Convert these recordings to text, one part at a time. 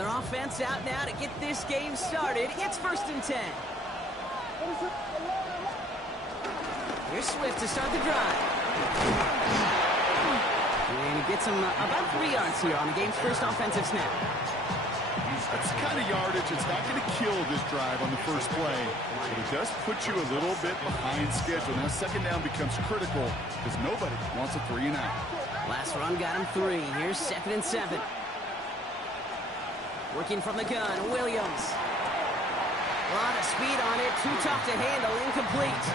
their offense out now to get this game started. It's 1st and 10. Here's Swift to start the drive. And he gets him about 3 yards here on the game's first offensive snap. That's the kind of yardage it's not going to kill this drive on the first play. But it does put you a little bit behind schedule. Now second down becomes critical because nobody wants a 3 and out. Last run got him 3. Here's 2nd and 7. Working from the gun, Williams. A lot of speed on it, too tough to handle, incomplete.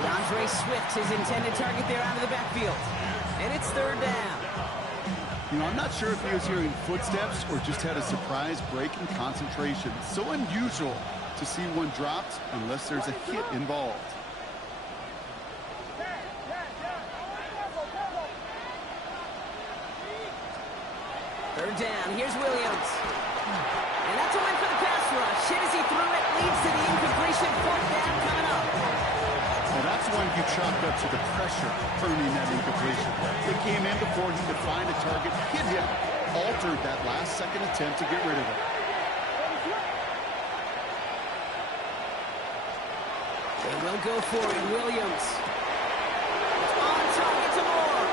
DeAndre Swift, his intended target there out of the backfield. And it's 3rd down. You know, I'm not sure if he was hearing footsteps or just had a surprise break in concentration. It's so unusual to see one dropped unless there's a hit involved. 3rd down, here's Williams. And that's a win for the pass rush. Hit as he threw it, leads to the incompletion. 4th down coming up. Well, that's one you chalked up to the pressure earning that incompletion. They came in before he could find a target, hit him, altered that last-second attempt to get rid of it. They will go for it, Williams. It's on target to Moore.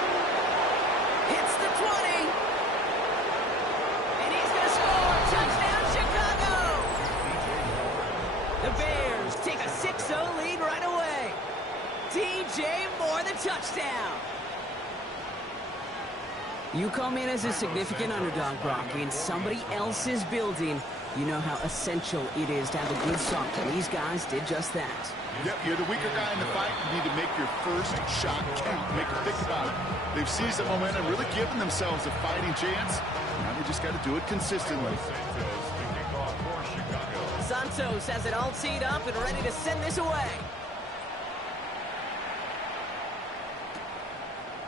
Hits the 20. And he's going to score. Touchdown, Chicago. The Bears take a 6-0 lead right away. DJ Moore, the touchdown. You come in as a significant underdog, Brock, in somebody else's building. You know how essential it is to have a good start. And these guys did just that. Yep, you're the weaker guy in the fight. You need to make your first shot count. Make them think about it. They've seized the momentum, really given themselves a fighting chance. Now they just got to do it consistently. Santos has it all teed up and ready to send this away.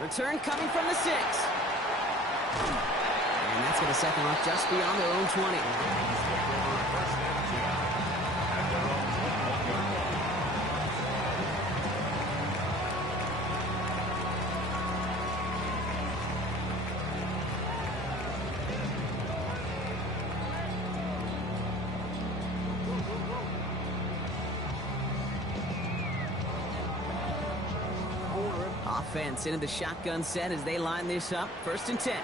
Return coming from the 6. And that's going to set them up just beyond their own 20. Offense into the shotgun set as they line this up. 1st and 10.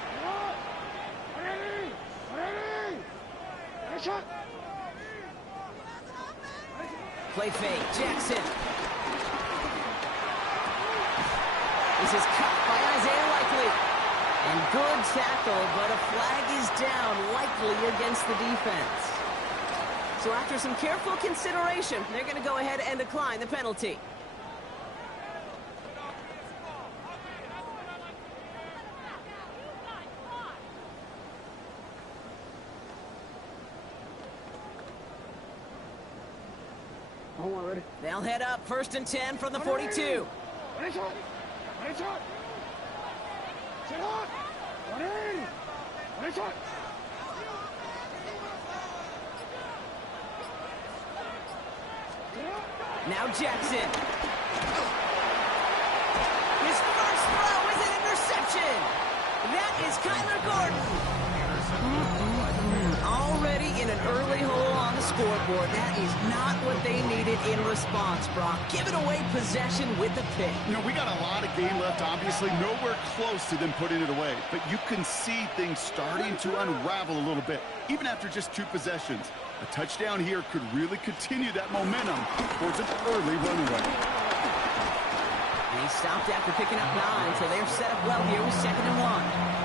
Play fake, Jackson. This is cut by Isaiah Likely. And good tackle, but a flag is down, Likely against the defense. So after some careful consideration, they're going to go ahead and decline the penalty. They'll head up 1st and 10 from the 42. Now Jackson. His first throw is an interception. That is Kyler Gordon. Already in an early hole on the scoreboard. That is not what they needed in response, Brock. Giving away possession with the pick. You know, we got a lot of game left, obviously. Nowhere close to them putting it away. But you can see things starting to unravel a little bit, even after just 2 possessions. A touchdown here could really continue that momentum towards an early runaway. And he stopped after picking up 9, so they're set up well here with 2nd and 1.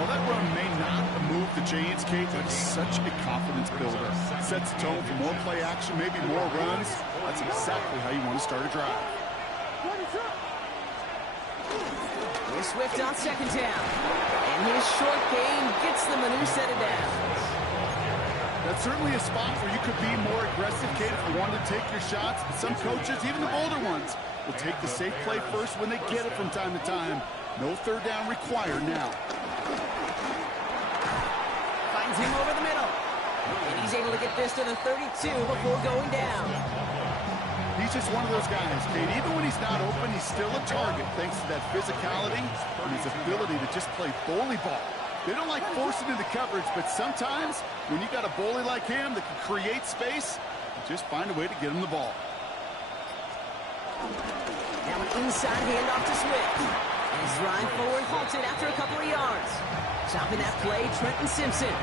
Well, that run may not move the chains, Kate, but it's such a confidence builder. Sets the tone for more play action, maybe more runs. That's exactly how you want to start a drive. Here's Swift on 2nd down. And his short game gets them a new set of downs. That's certainly a spot where you could be more aggressive, Kate, if you want to take your shots. Some coaches, even the older ones, will take the safe play first when they get it from time to time. No 3rd down required now. Finds him over the middle. And he's able to get this to the 32 before going down. He's just one of those guys, Kate. Even when he's not open, he's still a target thanks to that physicality and his ability to just play bully ball. They don't like forcing into coverage, but sometimes when you got a bully like him that can create space, you just find a way to get him the ball. Now an inside handoff to Swift. And his drive forward halted after a couple of yards. Stopping that play, Trenton Simpson.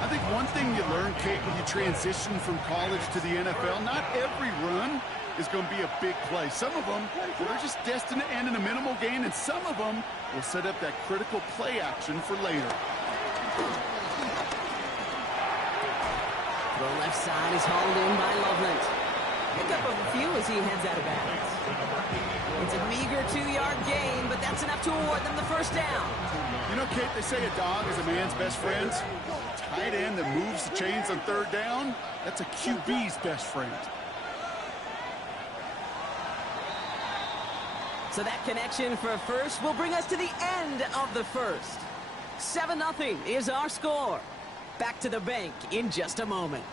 I think one thing you learn, Kate, when you transition from college to the NFL, not every run is going to be a big play. Some of them, they're just destined to end in a minimal gain, and some of them will set up that critical play action for later. The left side is hauled in by Loveland. Pick up a few as he heads out of bounds. It's a meager 2-yard gain, but that's enough to award them the first down. You know, Kate, they say a dog is a man's best friend. Tight end that moves the chains on third down, that's a QB's best friend. So that connection for first will bring us to the end of the first. 7-0 is our score. Back to the bank in just a moment.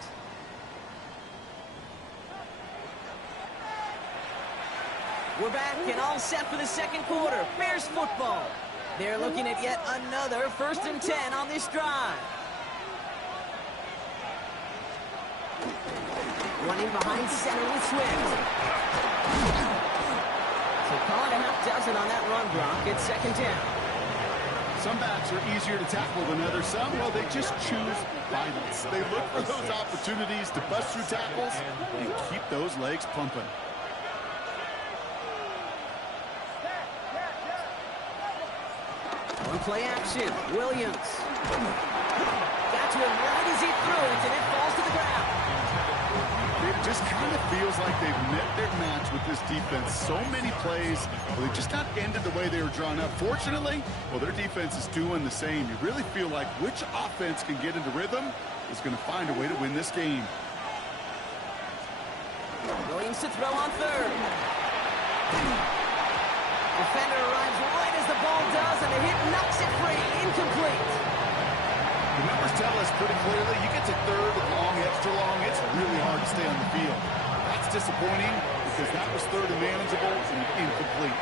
We're back and all set for the second quarter. Bears football. They're looking at yet another 1st and 10 on this drive. Running behind center with Swift. So call it a half dozen on that run block. It's 2nd down. Some backs are easier to tackle than others. Some, well, they just choose violence. They look for those opportunities to bust through tackles and keep those legs pumping. On play action, Williams. Got to him right as he threw it, and it falls to the ground. It just kind of feels like they've met their match with this defense. So many plays, well, they just not ended the way they were drawn up. Fortunately, well, their defense is doing the same. You really feel like which offense can get into rhythm is going to find a way to win this game. Williams to throw on 3rd. Defender arrives right as the ball does, and the hit knocks it free. Incomplete. The numbers tell us pretty clearly, you get to 3rd and long, extra long, it's really hard to stay on the field. That's disappointing because that was 3rd and manageable and incomplete.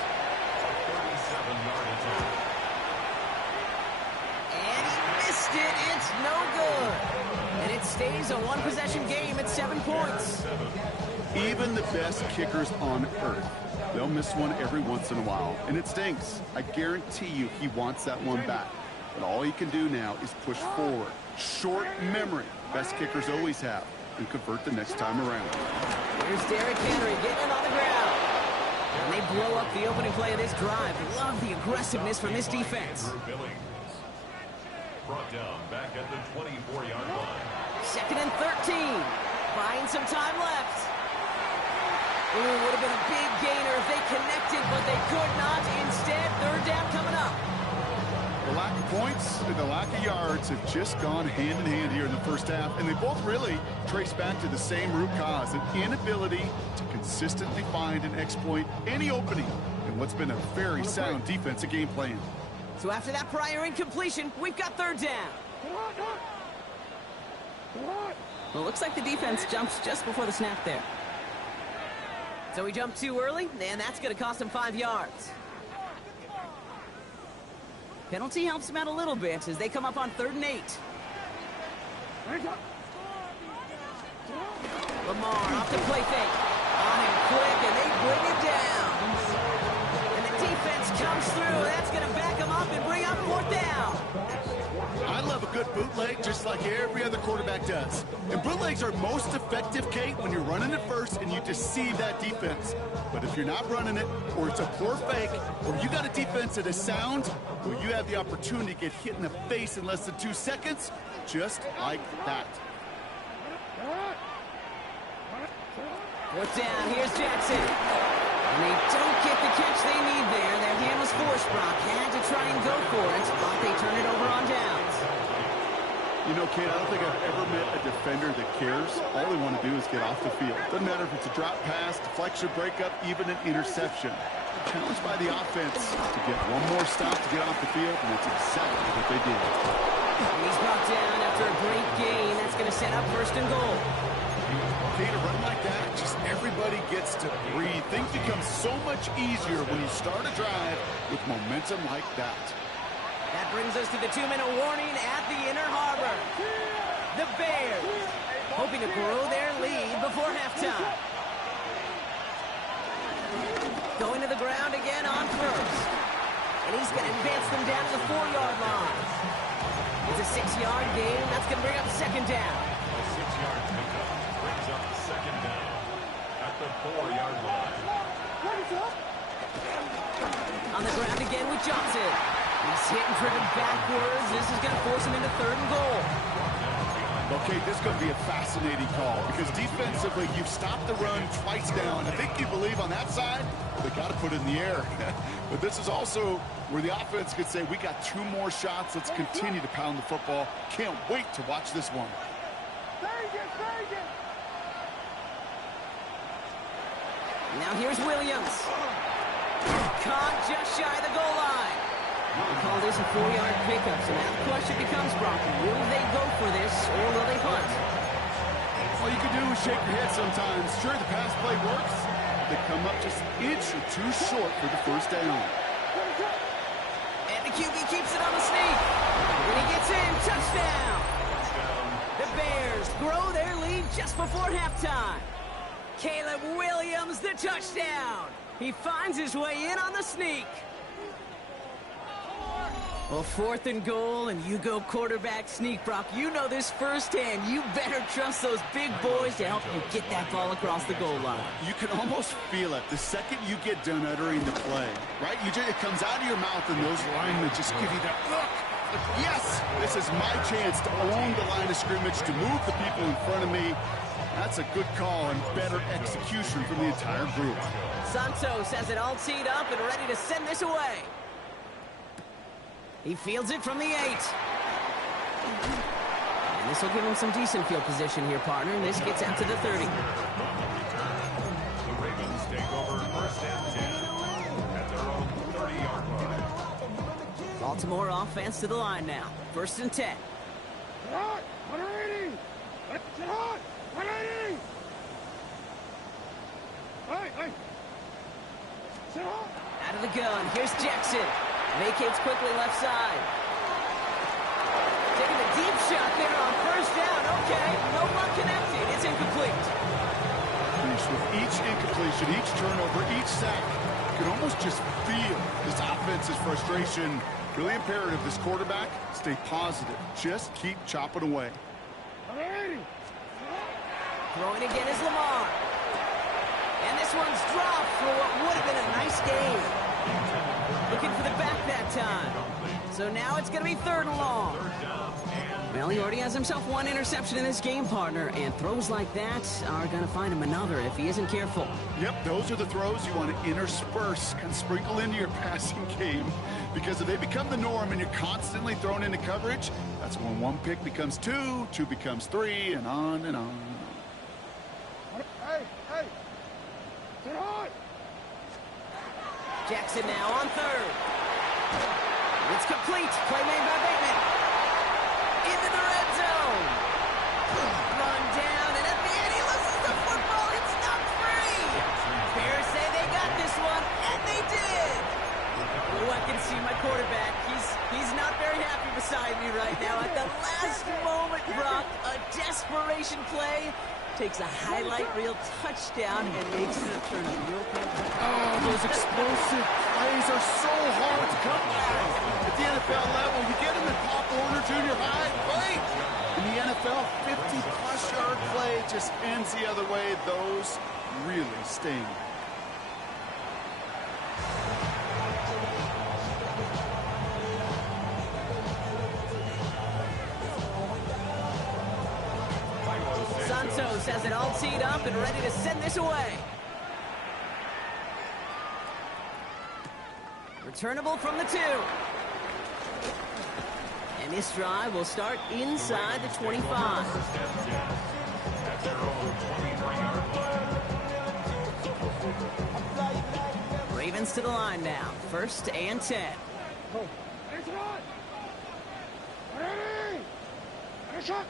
And he missed it. It's no good. And it stays a one-possession game at 7 points. Even the best kickers on earth, they'll miss one every once in a while, and it stinks. I guarantee you he wants that one back. But all he can do now is push forward. Short memory, best kickers always have, and convert the next time around. Here's Derrick Henry getting on the ground. And they blow up the opening play of this drive. Love the aggressiveness from this defense. Brought down back at the 24-yard line. 2nd and 13. Buying some time left. Ooh, would have been a big gainer if they connected, but they could not. Instead, 3rd down coming up. The lack of points and the lack of yards have just gone hand in hand here in the first half, and they both really trace back to the same root cause, an inability to consistently find and exploit any opening in what's been a very sound defensive game plan. So after that prior incompletion, we've got 3rd down. Well, it looks like the defense jumps just before the snap there. So we jumped too early, and that's going to cost him 5 yards. Penalty helps him out a little bit as they come up on 3rd and 8. Lamar off the play fake. On him quick, and they bring it down. And the defense comes through. That's going to back him up and bring up 4th down. I love a good bootleg just like every other quarterback does. And bootlegs are most effective, Kate, when you're running it first and you deceive that defense. But if you're not running it, or it's a poor fake, or you got a defense that is sound, well, you have the opportunity to get hit in the face in less than 2 seconds, just like that. 4th down, here's Jackson. And they don't get the catch they need there. Their hand was forced. Brock had to try and go for it, but they turn it over on downs. You know, Kate, I don't think I've ever met a defender that cares. All they want to do is get off the field. Doesn't matter if it's a drop pass, deflection, breakup, even an interception. Challenged by the offense to get one more stop to get off the field, and that's exactly what they did. And he's brought down after a great gain. That's going to set up 1st and goal. Okay, to run like that, just everybody gets to breathe. Things become so much easier when you start a drive with momentum like that. That brings us to the 2-minute warning at the inner harbor. The Bears hoping to grow their lead before halftime. Going to the ground again on first. And he's going to advance them down to the 4-yard line. It's a 6-yard gain. That's going to bring up second down. A 6-yard pickup brings up second down at the 4-yard line. On the ground again with Johnson. He's hit and driven backwards. This is going to force him into 3rd and goal. Okay, this is going to be a fascinating call because defensively, you've stopped the run twice now, and I think you believe on that side, they got to put it in the air. But this is also where the offense could say, we got 2 more shots. Let's continue to pound the football. Can't wait to watch this one. Now here's Williams. Caught just shy of the goal line. They call this a 4-yard pickup, so now the question becomes, Brocky, will they go for this or will they punt? All you can do is shake your head sometimes. Sure, the pass play works. They come up just an inch or 2 short for the first down. And the QB keeps it on the sneak. When he gets in, touchdown. The Bears grow their lead just before halftime. Caleb Williams, the touchdown. He finds his way in on the sneak. Well, 4th and goal, and you go quarterback sneak, Brock. You know this firsthand. You better trust those big boys to help you get that ball across the goal line. You can almost feel it the second you get done uttering the play, right? It comes out of your mouth, and those linemen just give you that look. Yes, this is my chance to own the line of scrimmage, to move the people in front of me. That's a good call and better execution from the entire group. Santos has it all teed up and ready to send this away. He fields it from the 8. And this will give him some decent field position here, partner. This gets out to the 30. The Ravens take over 1st and 10 at their own 30-yard line. Baltimore offense to the line now. 1st and 10. Hot, 180. Sit hot, 180. Hey. Sit hot. Out of the gun. Here's Jackson. Vacates quickly left side. Taking a deep shot there on 1st down. Okay, no one connected. It's incomplete. With each incompletion, each turnover, each sack, you can almost just feel this offense's frustration. Really imperative, this quarterback, stay positive. Just keep chopping away. 180. Throwing again is Lamar. And this one's dropped for what would have been a nice game. Looking for the back that time. So now it's going to be 3rd and long. Well, he already has himself 1 interception in this game, partner, and throws like that are going to find him another if he isn't careful. Yep, those are the throws you want to intersperse, kind of sprinkle into your passing game, because if they become the norm and you're constantly thrown into coverage, that's when 1 pick becomes 2, 2 becomes 3, and on and on. Hey. Sit hot. Jackson now on 3rd. It's complete. Play made by Bateman. Into the red zone. Run down, and at the end he loses the football. It's not free. Bears say they got this one, and they did. Oh, I can see my quarterback. He's not very happy beside me right now. At the last moment, Brock, a desperation play. Takes a highlight reel touchdown and makes it a turnover. Oh, those explosive plays are so hard to come by. At the NFL level, you get them in Pop Warner Junior High, great. In the NFL, 50-plus yard play just ends the other way. Those really sting. Santos has it all teed up and ready to send this away. Returnable from the 2. And this drive will start inside the 25. At their own 23-yard line. Ravens to the line now. 1st and 10. Hey, sit hot. 180. Hey, shot.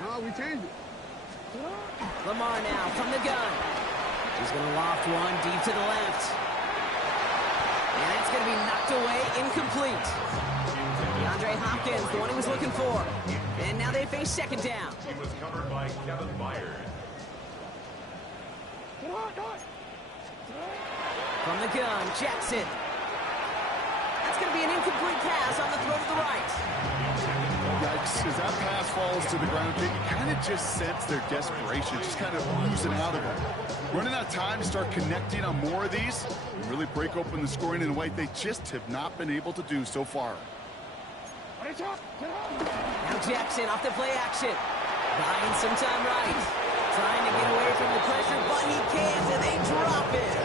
No, we changed it. Lamar now from the gun. He's going to loft one deep to the left. And it's going to be knocked away, incomplete. DeAndre Hopkins, the one he was looking for. And now they face second down. He was covered by Kevin Byard. From the gun, Jackson. That's going to be an incomplete pass on the throw to the right. Yikes, as that pass falls to the ground, you kind of just sense their desperation, just kind of oozing out of them. Running out of time to start connecting on more of these and really break open the scoring in a way they just have not been able to do so far. Now Jackson off the play action. Buying some time right. Trying to get away from the pressure, but he can't, and they drop it.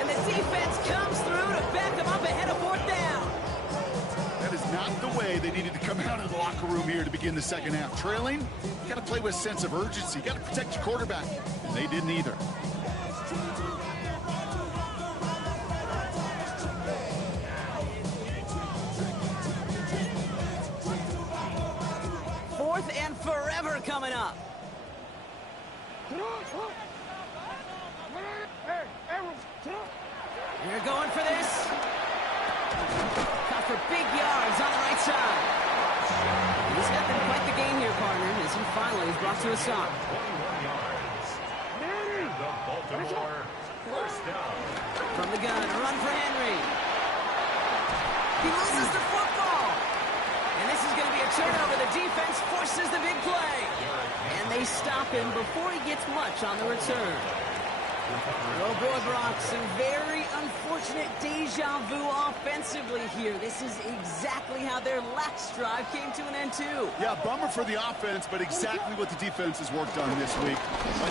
And the defense comes through to back him up ahead of fourth down. That is not the way they needed to come out of the locker room here to begin the second half. Trailing, you got to play with a sense of urgency. You got to protect your quarterback, and they didn't either. Fourth and forever coming up. They're going for this. Cut for big yards on the right side. He's got them quite the game here, partner, as he finally is brought to a stop. 21 yards. And the Baltimore first down. From the gun, a run for Henry. He loses the football. And this is going to be a turnover. The defense forces the big play. And they stop him before he gets much on the return. Oh boy, Brock, some very unfortunate deja vu offensively here. This is exactly how their last drive came to an end, too. Yeah, bummer for the offense, but exactly what the defense has worked on this week.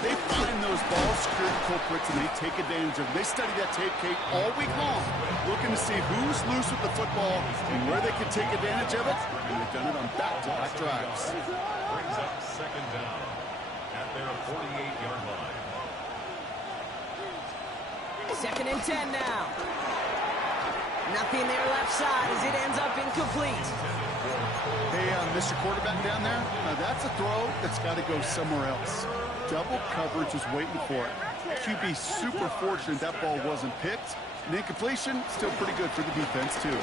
They find those ball security culprits and they take advantage of them. They study that tape, Kate, all week long, looking to see who's loose with the football and where they can take advantage of it. And they've done it on back-to-back drives. Brings up second down at their 48-yard line. Second and 10 now. Nothing there left side as it ends up incomplete. Hey, Mr. Quarterback down there, now that's a throw that's got to go somewhere else. Double coverage was waiting for it. QB super fortunate that ball wasn't picked. And incompletion, still pretty good for the defense, too.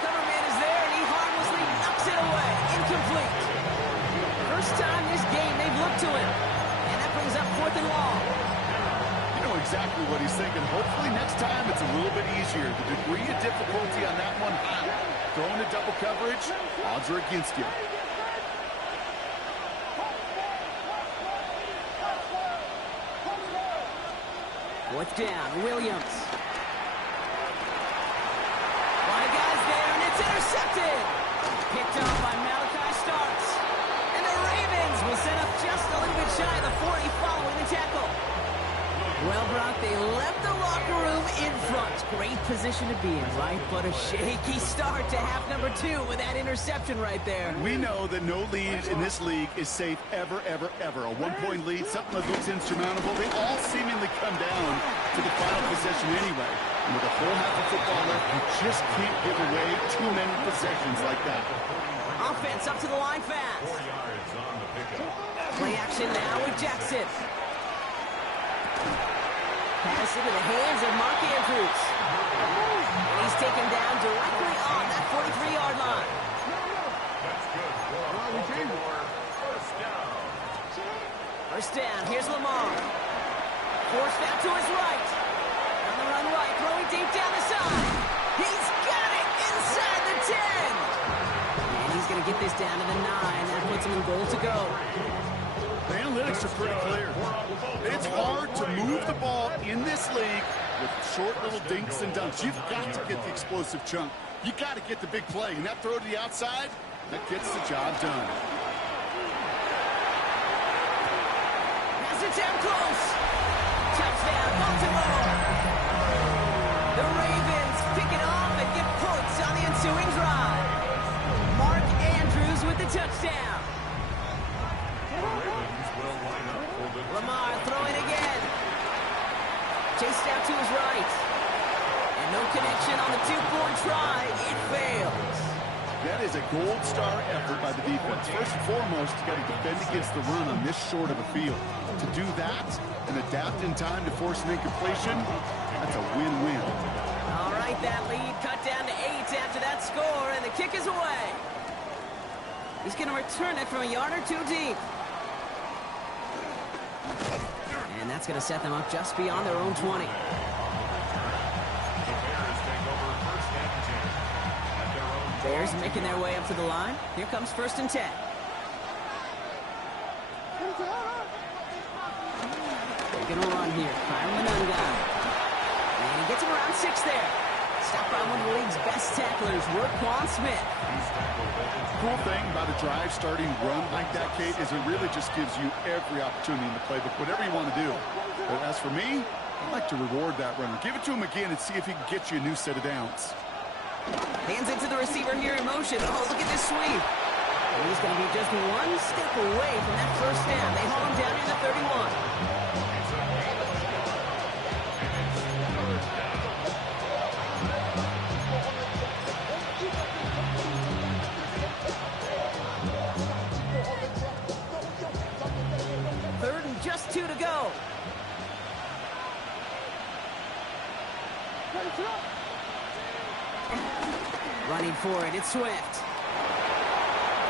Cover man is there, and he harmlessly knocks it away. Incomplete. First time this game they've looked to him. And that brings up fourth and long. You know exactly what he's thinking. Hopefully next time it's a little bit easier. The degree of difficulty on that one, high. Throwing to double coverage, odds are against you. Fourth down, Williams. Five guys there, and it's intercepted. Picked up by Malachi Starks. And the Ravens will set up just a little bit shy of the 40 following the tackle. Well, Brock, they left the locker room in front. Great position to be in, right? But a shaky start to half number 2 with that interception right there. We know that no lead in this league is safe ever, ever, ever. A one-point lead, something that looks insurmountable. They all seemingly come down to the final possession anyway. And with a whole half of football left, you just can't give away too many possessions like that. Offense up to the line fast. 4 yards on the pickup. Play action now with Jackson. Pass into the hands of Mark Andrews. And he's taken down directly on that 43-yard line. That's good for Baltimore. First down. First down, here's Lamar. Forced out to his right. On the run right, throwing deep down the side. He's got it inside the 10. And he's going to get this down to the 9. That puts him in goal to go. The analytics are pretty clear. It's hard to move the ball in this league with short little dinks and dunks. You've got to get the explosive chunk. You got to get the big play. And that throw to the outside, that gets the job done. Pass attempt close. Touchdown, Baltimore. The Ravens pick it off and get points on the ensuing drive. Mark Andrews with the touchdown. Lamar throwing again. Chased out to his right. And no connection on the 2-point try. It fails. That is a gold star effort by the defense. First and foremost, you got to defend against the run on this short of a field. To do that and adapt in time to force an incompletion, that's a win-win. All right, that lead cut kick is away. He's going to return it from a yard or two deep. And that's going to set them up just beyond their own 20. Bears making their way up to the line. Here comes 1st and 10. They're going to run here. Kyron Manunga. And he gets him around 6 there. Stopped by one of the league's best tacklers, Roquan Smith. Cool thing about a drive starting run like that, Kate, is it really just gives you every opportunity in the playbook, whatever you want to do. But as for me, I'd like to reward that runner. Give it to him again and see if he can get you a new set of downs. Hands it to the receiver here in motion. Oh, look at this sweep. And he's going to be just one step away from that first down. They haul him down to the 31. Third and just 2 to go. Running for it, it's Swift.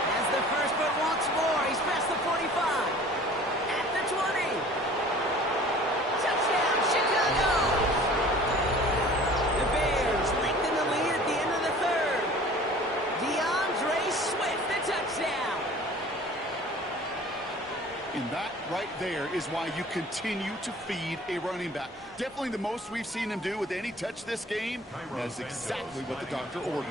Has the first, but once more, he's past the 45. At the 20. Touchdown, Chicago! The Bears lengthen the lead at the end of the third. DeAndre Swift, the touchdown. And that right there is why you continue to feed a running back. Definitely the most we've seen him do with any touch this game. That's exactly what the doctor ordered.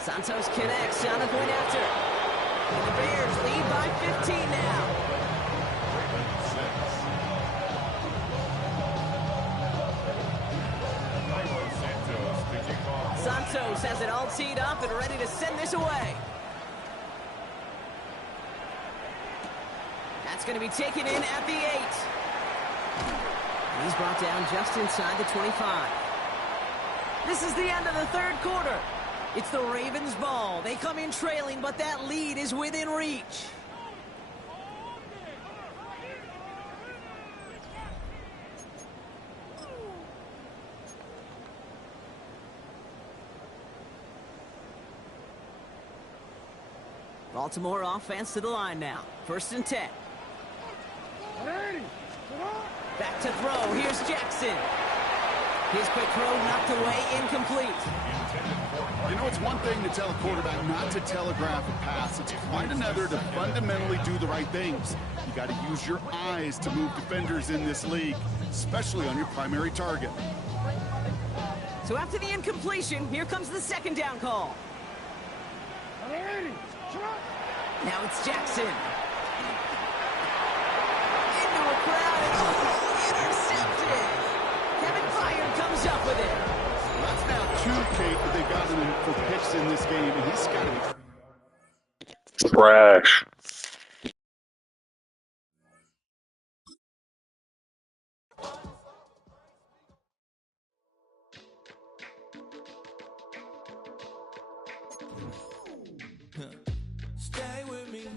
Santos connects on the point after. And the Bears lead by 15 now. Santos has it all teed up and ready to send this away. That's going to be taken in at the 8. He's brought down just inside the 25. This is the end of the third quarter. It's the Ravens' ball. They come in trailing, but that lead is within reach. Baltimore offense to the line now. 1st and 10. Back to throw. Here's Jackson. His quick throw knocked away, incomplete. You know, it's one thing to tell a quarterback not to telegraph a pass. It's quite another to fundamentally do the right things. You got to use your eyes to move defenders in this league, especially on your primary target. So after the incompletion, here comes the 2nd down call. Now it's Jackson. Into a crowd and intercepted. Kevin Byard comes up with it. That's now 2, Kate, that they've gotten him for picks in this game, and he's got to be trash. Stay with me.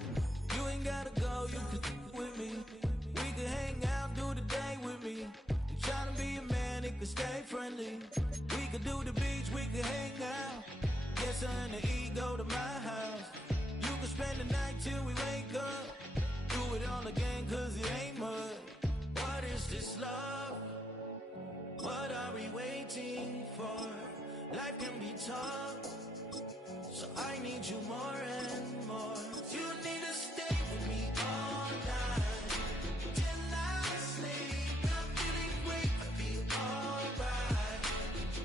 You ain't gotta go, you can with me. We can hang out, do the day with me. You tryna be a man, it can stay friendly. We could do the beach, we can hang out. Get something to eat, go to my house. You can spend the night till we wake up. Do it all again, cause it ain't mud. What is this love? What are we waiting for? Life can be tough, so I need you more and more. You need to stay with me all night till I sleep. I'm feeling great, I'll be alright.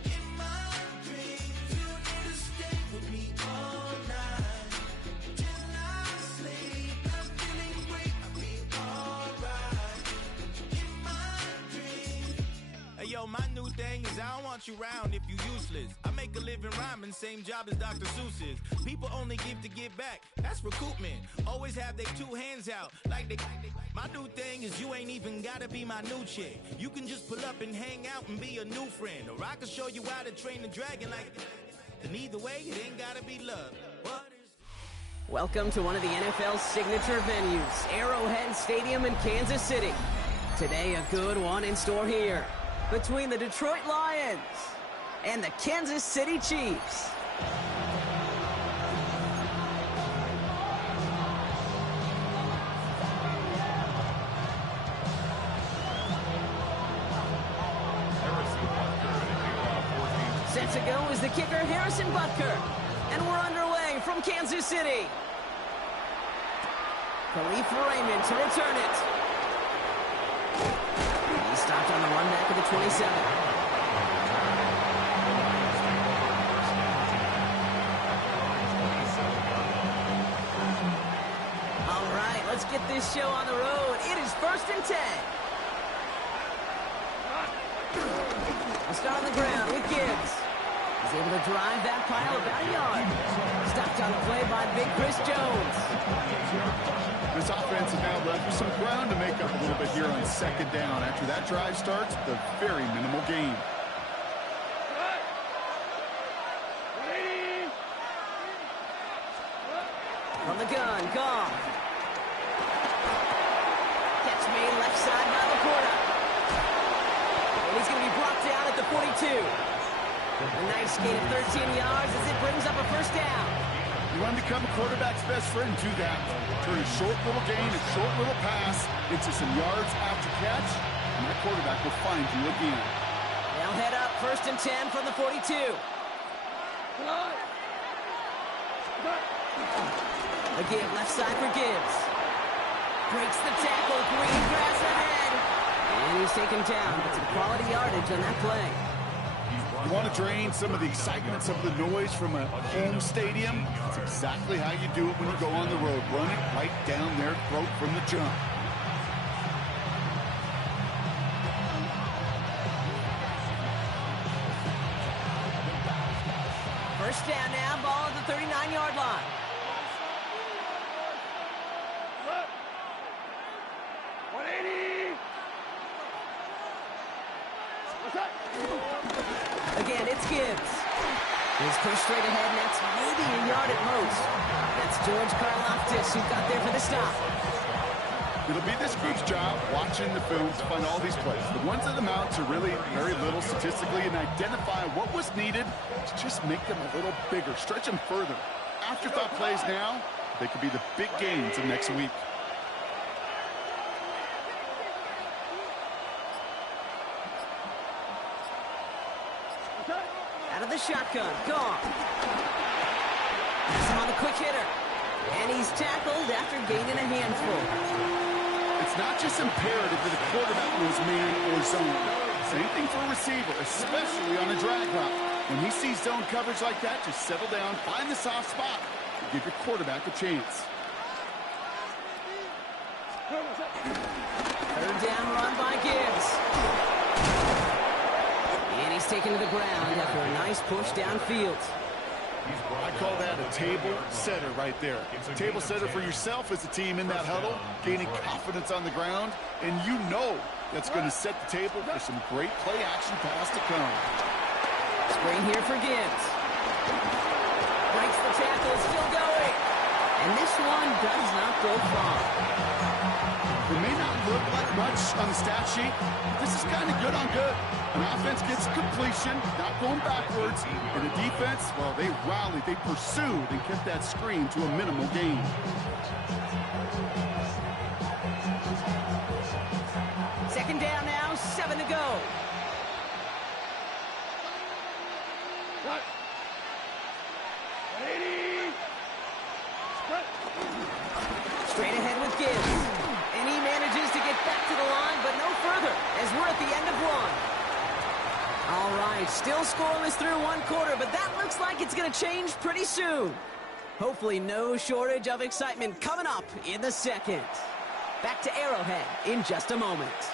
In my dreams, you need to stay with me all night till I sleep. I'm feeling great, I'll be alright. In my dreams. Hey yo, my new thing is I don't want you round if you useless. I make a living rhyming, same job as Dr. Seuss's. People only give to get back, that's recoupment. Always have their 2 hands out, like they. My new thing is you ain't even gotta be my new chick. You can just pull up and hang out and be a new friend. Or I can show you how to train the dragon like. And either way, it ain't gotta be love. What is... Welcome to one of the NFL's signature venues, Arrowhead Stadium in Kansas City. Today, a good one in store here between the Detroit Lions and the Kansas City Chiefs. Set to go is the kicker, Harrison Butker. And we're underway from Kansas City. Khalif Raymond to return it. He stopped on the run back of the 27. All right, let's get this show on the road. It is 1st and 10. I'll start on the ground with Gibbs. He's able to drive that pile about a yard. Stopped on the play by Big Chris Jones. This offense is now left with some ground to make up a little bit here on 2nd down. After that drive starts, the very minimal gain. From the gun, Goff. Catch made left side by Laporta. And he's going to be brought down at the 42. A nice gain of 13 yards as it brings up a 1st down. You want to become a quarterback's best friend, do that. Turn a short little gain, a short little pass into some yards after catch, and that quarterback will find you again. They'll head up 1st and 10 from the 42. Again, left side for Gibbs. Breaks the tackle, green grass ahead. And he's taken down, but some quality yardage on that play. You want to drain some of the excitement, some of the noise from a home stadium? That's exactly how you do it when you go on the road. Run it right down their throat from the jump. First down now, ball at the 39-yard line. Again, it's Gibbs. He's pushed straight ahead, and that's maybe a yard at most. That's George Karlaftis who got there for the stop. It'll be this group's job watching the film to find all these plays. The ones that amount to really very little statistically and identify what was needed to just make them a little bigger, stretch them further. Afterthought plays now, they could be the big gains of next week. Out of the shotgun, Goff. He's on the quick hitter. And he's tackled after gaining a handful. It's not just imperative that a quarterback knows man or zone. Same thing for a receiver, especially on a drag route. When he sees zone coverage like that, just settle down, find the soft spot, and give your quarterback a chance. 3rd down run by Gibbs. And he's taken to the ground after a nice push downfield. I call that a table setter right there. Table setter for yourself as a team in that huddle, gaining confidence on the ground, and you know that's going to set the table for some great play action pass to come. Screen here for Gibbs. Breaks the tackle, still going. And this one does not go far. It may not look like much on the stat sheet, but this is kind of good on good. An offense gets completion, not going backwards, and the defense, well, they rallied, they pursued, and kept that screen to a minimal gain. Second down now, 7 to go. Straight ahead with Gibbs. And he manages to get back to the line, but no further, as we're at the end of 1. All right, still scoreless through 1 quarter, but that looks like it's going to change pretty soon. Hopefully no shortage of excitement coming up in the 2nd. Back to Arrowhead in just a moment.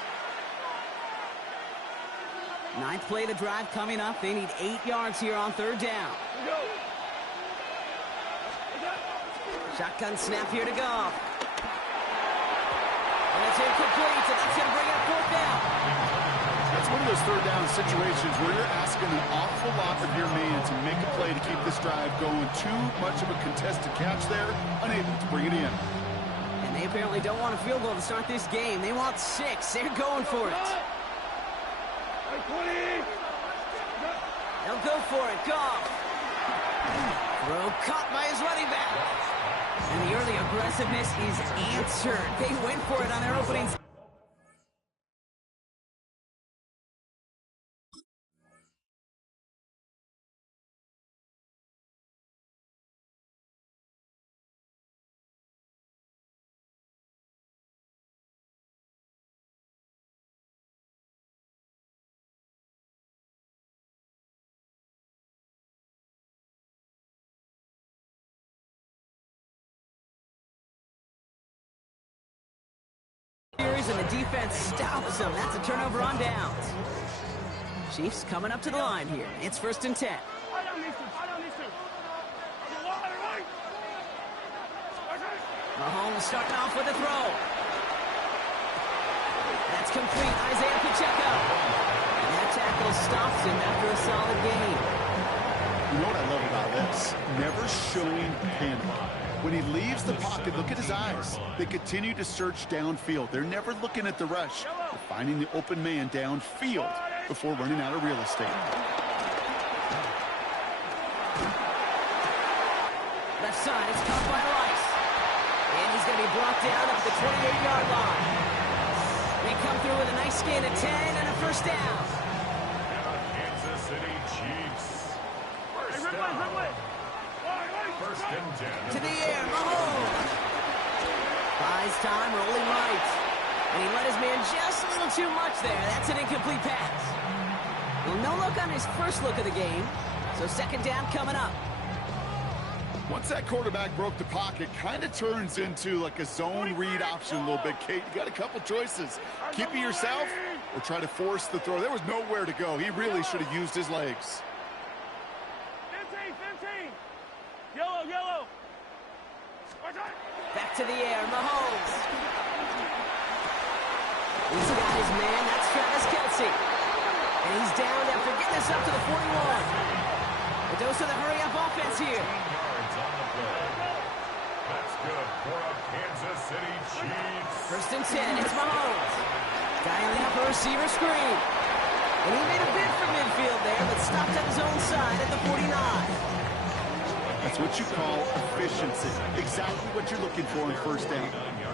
9th play of the drive coming up. They need 8 yards here on 3rd down. Shotgun snap here to Goff. And it's incomplete, and that's going to bring up 4th down. It's one of those 3rd down situations where you're asking an awful lot of your man to make a play to keep this drive going. Too much of a contested catch there, unable to bring it in. And they apparently don't want a field goal to start this game. They want 6. They're going for it. They'll He'll go for it. Goff. Throw caught by his running back. And the early aggressiveness is answered. They went for it on their opening. And the defense stops them. That's a turnover on downs. Chiefs coming up to the line here. It's 1st and 10. Mahomes starting off with a throw. That's complete. Isaiah Pacheco. And that tackle stops him after a solid gain. You know what I love about this? Never showing panic. When he leaves the pocket, look at his eyes. They continue to search downfield. They're never looking at the rush. They're finding the open man downfield before running out of real estate. Left side, it's caught by Rice. And he's going to be brought down at the 28-yard line. They come through with a nice gain of 10 and a first down. Kansas City Chiefs. First down. First and 10. To the air, Mahomes. Buys time, rolling right. And he let his man just a little too much there. That's an incomplete pass. Well, no look on his first look of the game. So 2nd down coming up. Once that quarterback broke the pocket, kind of turns into like a zone read option a little bit, Kate. You got a couple choices. Keep it yourself or try to force the throw. There was nowhere to go. He really should have used his legs. 15. Yellow. Back to the air, Mahomes. He's got his man. That's Travis Kelce. And he's down after getting this up to the 41. A dose of the hurry-up offense here. Yards on the play. That's good for a Kansas City Chiefs. 1st and 10, it's Mahomes. Dialing up a receiver screen. And he made a bid for midfield there, but stopped at his own side at the 49. That's what you call efficiency. Exactly what you're looking for in 1st down.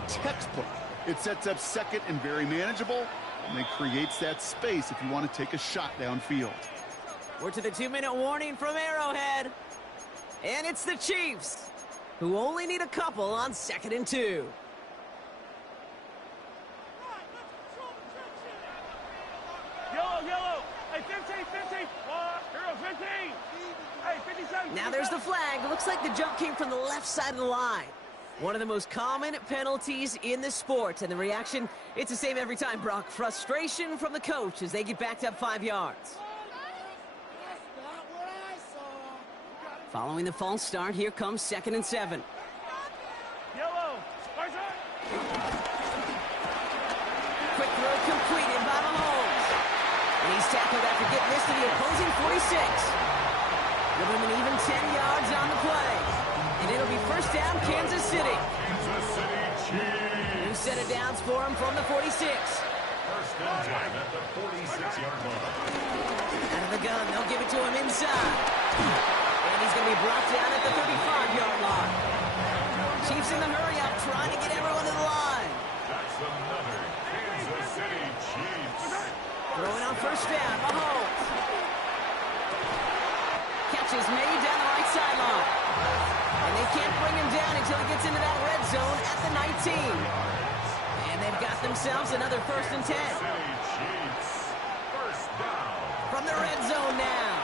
Textbook. It sets up 2nd and very manageable, and it creates that space if you want to take a shot downfield. We're to the 2-minute warning from Arrowhead. And it's the Chiefs, who only need a couple on 2nd and 2. Yellow. Hey, 15. Hero, 15. Hey, 57. Now there's the flag. It looks like the jump came from the left side of the line. One of the most common penalties in the sport. And the reaction, it's the same every time, Brock. Frustration from the coach as they get backed up 5 yards. Following the false start, here comes 2nd and 7. Yellow. Quick throw completed by Mahomes. And he's tackled after getting this to the opposing 46. Give him an even 10 yards on the play. And it'll be 1st down, Kansas City. Kansas City Chiefs. New set of downs for him from the 46. 1st and 10 at the 46-yard line. Out of the gun, they'll give it to him inside. And he's going to be brought down at the 35-yard line. Chiefs in the hurry-up, trying to get everyone to the line. That's another Kansas City Chiefs. Throwing on 1st down, Mahomes. Catch is made down the right sideline. And they can't bring him down until he gets into that red zone at the 19. And they've got themselves another 1st and 10. City Chiefs. 1st down. From the red zone now.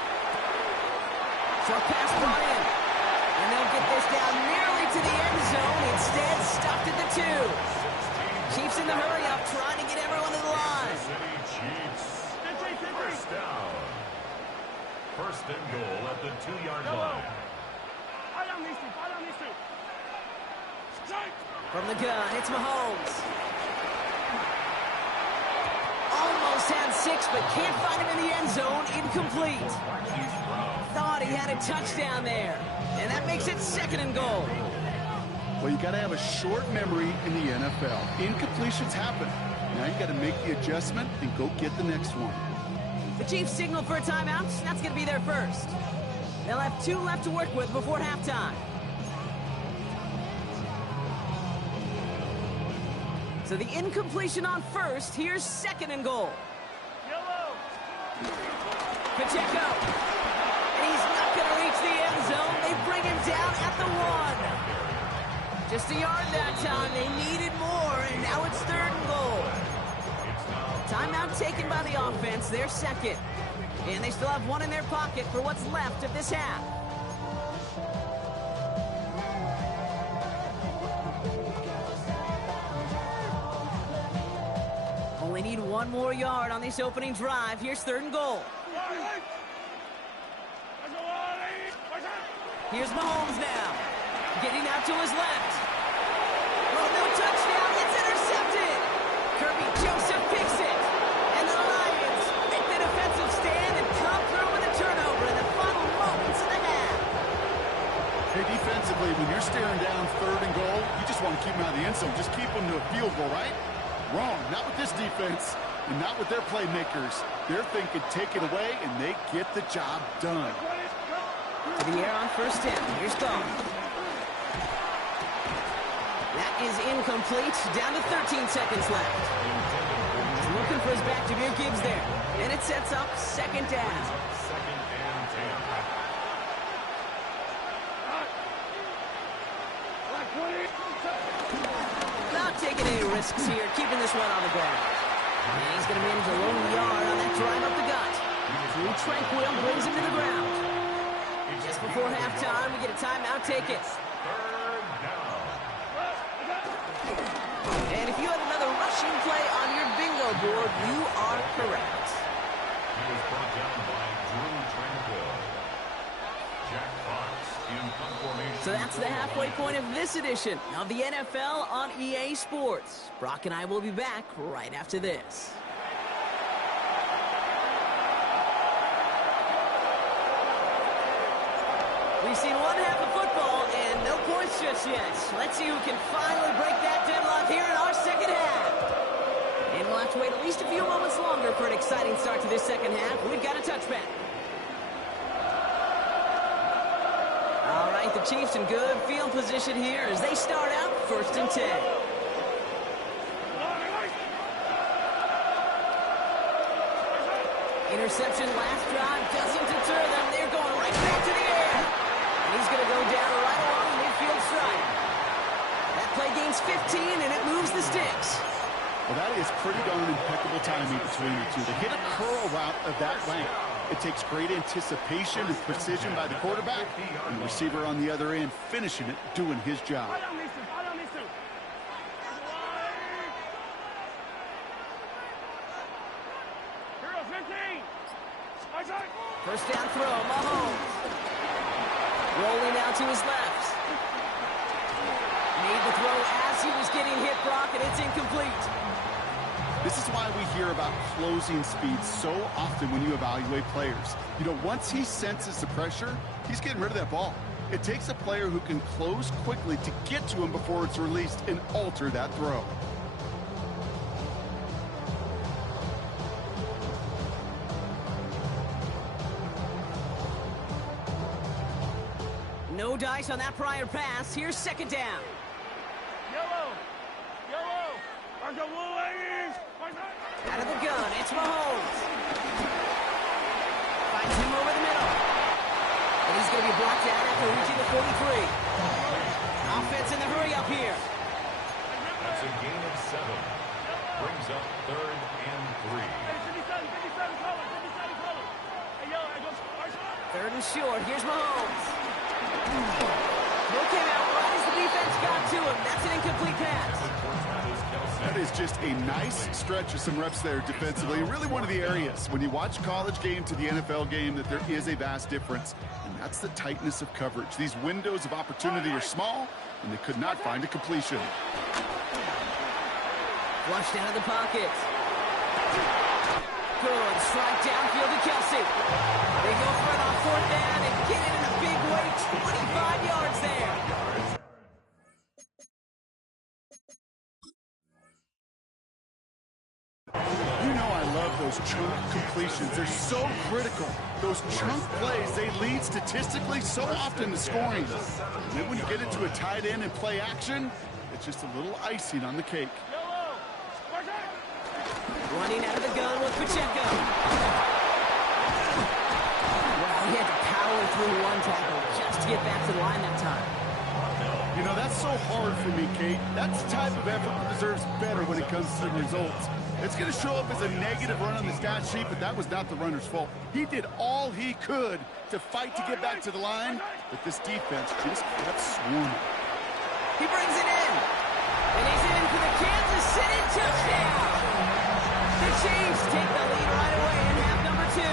Short pass brought in. And they'll get this down nearly to the end zone. Instead, stopped at the 2. Chiefs in the hurry-up, trying to get everyone to the line. City Chiefs. 1st down. 1st and goal at the 2-yard line. From the gun, it's Mahomes. Almost had 6, but can't find him in the end zone. Incomplete. Thought he had a touchdown there. And that makes it 2nd and goal. Well, you got to have a short memory in the NFL. Incompletions happen. Now you got to make the adjustment and go get the next one. The Chiefs signal for a timeout. That's going to be their first. They'll have 2 left to work with before halftime. So the incompletion on first. Here's 2nd and goal. Yellow. Pacheco. And he's not going to reach the end zone. They bring him down at the 1. Just a yard that time. They needed more, and now it's 3rd and goal. Timeout taken by the offense. They're second. And they still have 1 in their pocket for what's left of this half. Only need 1 more yard on this opening drive. Here's 3rd and goal. Here's Mahomes now. Getting out to his left. Oh, no touchdown. It's intercepted. Kirby Joseph picks it. And the Lions make the defensive stand and come through with a turnover in the final moments of the half. Hey, defensively, when you're staring down 3rd and goal, you just want to keep them out of the end zone. Just keep them to a field goal, right? Wrong. Not with this defense and not with their playmakers. They're thinking take it away, and they get the job done. To the air on 1st down. Here's Gone. That is incomplete. Down to 13 seconds left. He's looking for his back to Jameer Gibbs there. And it sets up 2nd down. 2nd and 10. Not taking any risks here, keeping this one on the ground. And he's going to manage a lone yard on that drive up the gut. Drew Tranquil brings him to the ground. Just before halftime, we get a timeout. Take it. 3rd down. And if you had another rushing play on your bingo board, you are correct. He was brought down by Drew Tranquil. Jack Fox in punt formation. So that's the halfway point of this edition of the NFL on EA Sports. Brock and I will be back right after this. We've seen 1 half of football and no points just yet. Let's see who can finally break that deadlock here in our 2nd half. And we'll have to wait at least a few moments longer for an exciting start to this 2nd half. We've got a touchback. All right, the Chiefs in good field position here as they start out 1st and 10. Interception last drive doesn't deter them. They're going right back to the air. And he's going to go down right along the midfield strike. That play gains 15, and it moves the sticks. Well, that is pretty darn impeccable timing between the two. To hit a curl route of that length, it takes great anticipation and precision by the quarterback, and the receiver on the other end finishing it, doing his job. First down throw, Mahomes. Rolling out to his left. Made the throw as he was getting hit, Brock, and it's incomplete. This is why we hear about closing speed so often when you evaluate players. You know, once he senses the pressure, he's getting rid of that ball. It takes a player who can close quickly to get to him before it's released and alter that throw. No dice on that prior pass. Here's 2nd down. Yellow. Out of the gun, it's Mahomes. Finds him over the middle. And he's going to be blocked out after reaching the 43. Offense in the hurry up here. That's a gain of 7. Brings up 3rd and 3. 3rd and short. Here's Mahomes. Throw came out right as the defense got to him. That's an incomplete pass. That is just a nice stretch of some reps there defensively. Really one of the areas when you watch college game to the NFL game that there is a vast difference. And that's the tightness of coverage. These windows of opportunity are small, and they could not find a completion. Flushed out of the pocket. Good strike downfield to Kelsey. They go for it on 4th down and get it in a big way. 25 yards there. those chunk completions. They're so critical. Those chunk plays, they lead statistically so often to scoring. And then when you get into a tight end and play action, it's just a little icing on the cake. Running out of the gun with Pacheco. Wow, he had to power through one tackle just to get back to the line that time. You know, that's so hard for me, Kate. That's the type of effort that deserves better when it comes to the results. It's going to show up as a negative run on the stat sheet, but that was not the runner's fault. He did all he could to fight to get back to the line, but this defense just kept swarming. He brings it in. And he's in for the Kansas City touchdown. The Chiefs take the lead right away in half number 2.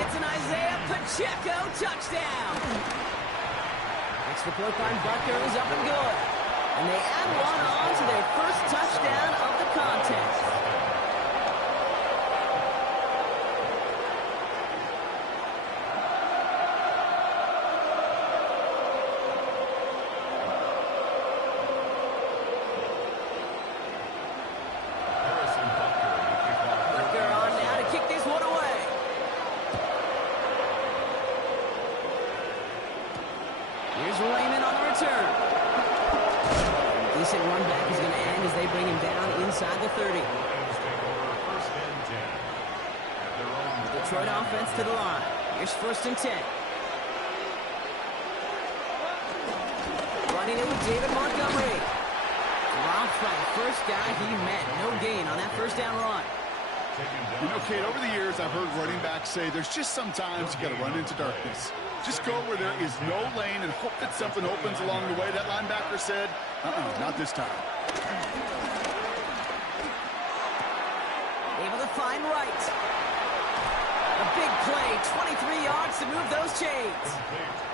It's an Isaiah Pacheco touchdown. Extra point by Butker is up and good. And they add one on to their first touchdown of the contest. Butker on now to kick this one away. Here's Raymond on the return. Decent run back is going to end as they bring him down inside the 30. The Detroit offense to the line. Here's 1st and 10. Running in with David Montgomery. Dropped by the first guy he met. No gain on that first down run. You know, Kate, over the years, I've heard running backs say there's just sometimes you got to run into darkness. Just go where there is no lane and hope that something opens along the way. That linebacker said, not this time. Able to find Wright. A big play, 23 yards to move those chains.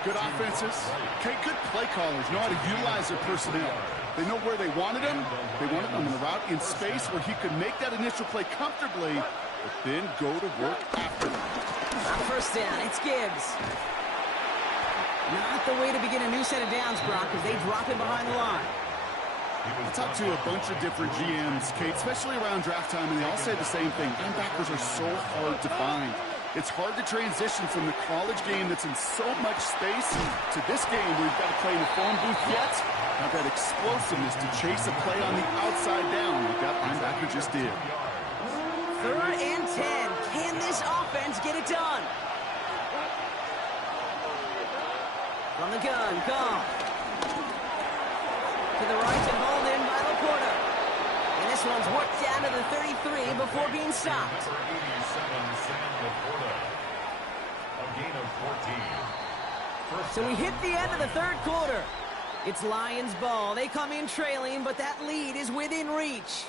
Good offenses. Okay, good play callers know how to utilize their personnel. They know where they wanted him. They wanted him on the route in space where he could make that initial play comfortably, but then go to work after. On 1st down, it's Gibbs. Not the way to begin a new set of downs, Brock, as they drop him behind the line. I talked to a bunch of different GMs, Kate, especially around draft time, and they all say the same thing. Linebackers are so hard to find. It's hard to transition from the college game that's in so much space to this game where you've got to play in a phone booth yet. Have that explosiveness to chase a play on the outside down like that linebacker just did. 3rd and 10. Can this offense get it done? From the gun, Goff. To the right and hauled in by Laporta. And this one's worked down to the 33 before being stopped. A gain of 14. So we hit the end of the 3rd quarter. It's Lions ball. They come in trailing, but that lead is within reach.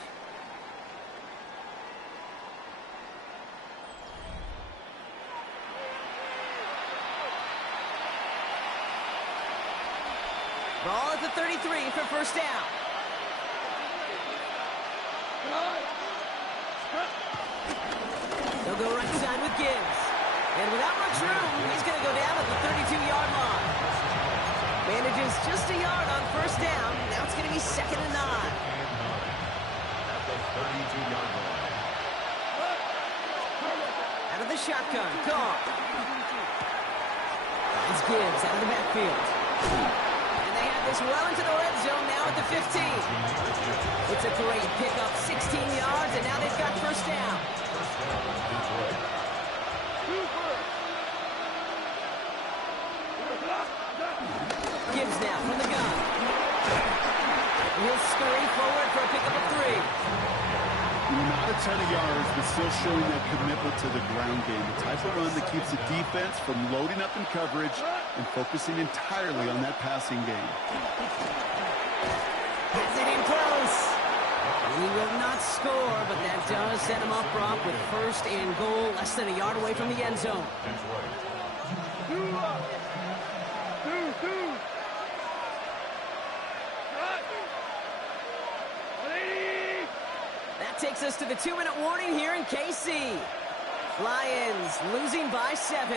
Ball at the 33 for 1st down. They'll go right side with Gibbs. And without much room, he's going to go down at the 32-yard line. Manages just a yard on 1st down. Now it's going to be 2nd and 9. At the 32-yard line. Out of the shotgun, Goff. It's Gibbs out of the backfield. And they have this well into the red zone now at the 15. It's a great pickup, 16 yards, and now they've got 1st down. Gibbs now from the gun. He'll scurry forward for a pickup of 3. Not a ton of yards, but still showing that commitment to the ground game. The type of run that keeps the defense from loading up in coverage and focusing entirely on that passing game. Gets it in close. He will not score, but that does set him up, Brock, with 1st and goal, less than a yard away from the end zone. That takes us to the 2-minute warning here in KC. Lions losing by 7.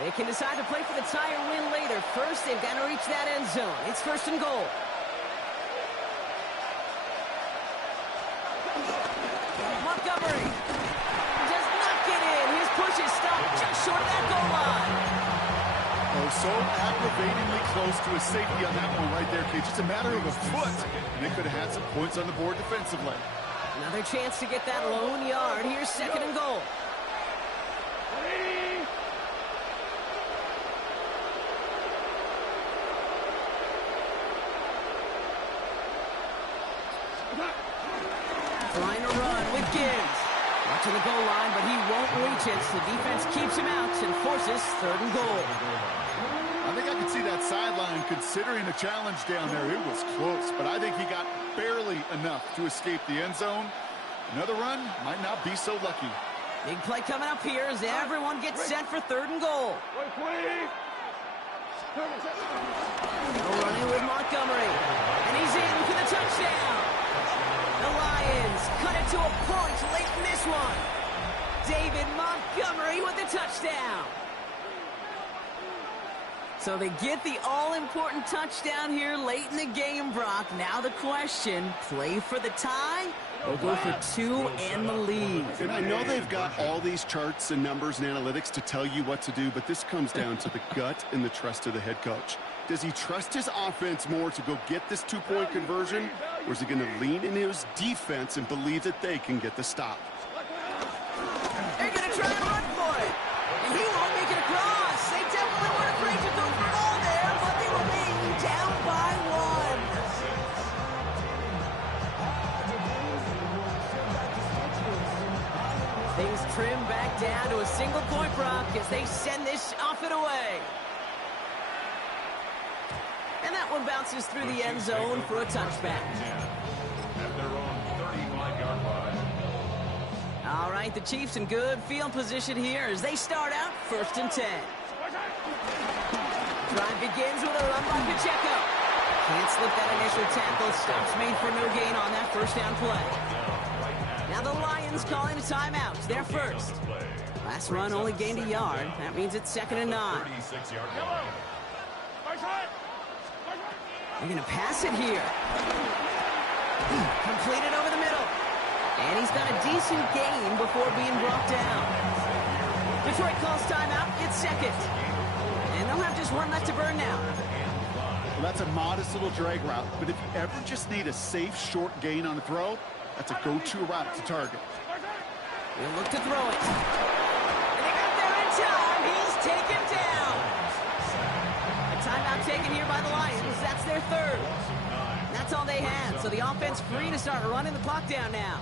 They can decide to play for the tie or win later. First, they've got to reach that end zone. It's 1st and goal. short of that goal line. Oh, so aggravatingly close to a safety on that one right there, Kate. Just a matter of a foot, and they could have had some points on the board defensively. Another chance to get that lone yard. Here's second and goal. Trying to run with Gibbs. Up to the goal line, but he won't reach it. The defense keeps him out and forces third and goal. I think I could see that sideline considering a challenge down there. It was close, but I think he got barely enough to escape the end zone. Another run might not be so lucky. Big play coming up here as everyone gets set for third and goal. Running with Montgomery, and he's in for the touchdown. The Lions cut it to a point late in this one. David Montgomery with the touchdown. So they get the all-important touchdown here late in the game, Brock. Now the question, play for the tie or go for two and the lead? And I know they've got all these charts and numbers and analytics to tell you what to do, but this comes down to the gut and the trust of the head coach. Does he trust his offense more to go get this two-point conversion, or is he going to lean in his defense and believe that they can get the stop? They're going to try and run for it, and he won't make it across. They definitely weren't afraid to go for it all there, but they remain down by one. Things trim back down to a single point, Brock, as they send this off and away. And that one bounces through the end zone for a touchback. At their own 35-yard line. All right, the Chiefs in good field position here as they start out 1st and 10. Drive begins with a run by Pacheco. Can't slip that initial tackle. Stops made for no gain on that first down play. Now the Lions calling a timeout. They're first. Last run only gained a yard. That means it's 2nd and 9. 36-yard line. They're going to pass it here. Completed over the middle. And he's got a decent gain before being brought down. Detroit calls timeout. It's 2nd. And they'll have just one left to burn now. Well, that's a modest little drag route, but if you ever just need a safe, short gain on a throw, that's a go-to route to target. He'll look to throw it. And they got there in time. He's taken down. A timeout taken here by the Lions. That's their third. That's all they had. So the offense free to start running the clock down now.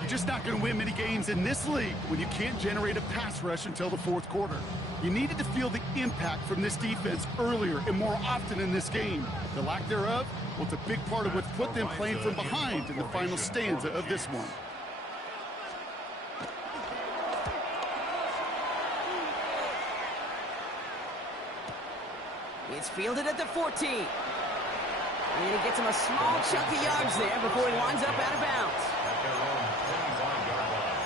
You're just not going to win many games in this league when you can't generate a pass rush until the fourth quarter. You needed to feel the impact from this defense earlier and more often in this game. The lack thereof, well, it's a big part of what's put them playing from behind in the final stanza of this one. It's fielded at the 14. And he gets him a small chunk of yards there before he winds up out of bounds. At their own 25-yard line.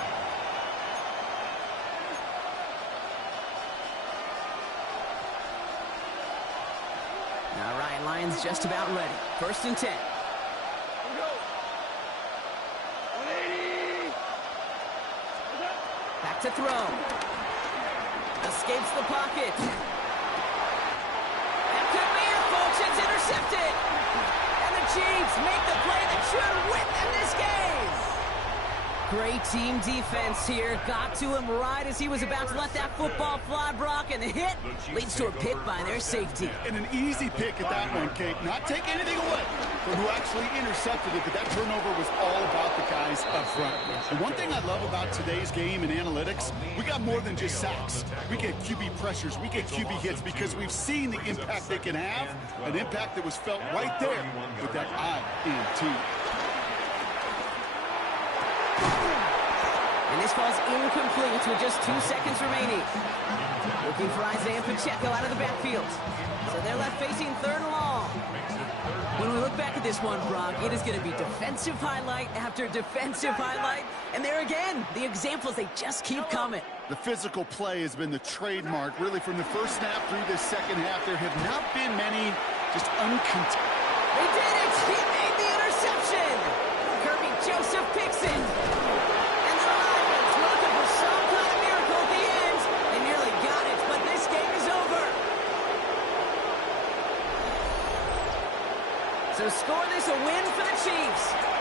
All right, Lions just about ready. 1st and 10. Back to throw. Escapes the pocket. That could be it, folks. It's intercepted. And the Chiefs make the play that should win them this game. Great team defense here. Got to him right as he was about to let that football fly, Brock, and the hit leads to a pick by their safety. And an easy pick at that one, Kate. Not take anything away from who actually intercepted it, but that turnover was all about the guys up front. And one thing I love about today's game and analytics, we got more than just sacks. We get QB pressures, we get QB hits because we've seen the impact they can have, an impact that was felt right there with that INT. And this falls incomplete with just 2 seconds remaining. Looking for Isaiah Pacheco out of the backfield. So they're left facing 3rd and long. When we look back at this one, Brock, it is going to be defensive highlight after defensive highlight. And there again, the examples, they just keep coming. The physical play has been the trademark, really, from the first snap through this second half. There have not been many just uncontested. They did it! He made the interception! Kirby Joseph picks it! And the Lions, looking for some kind of miracle at the end. They So score this a win for the Chiefs.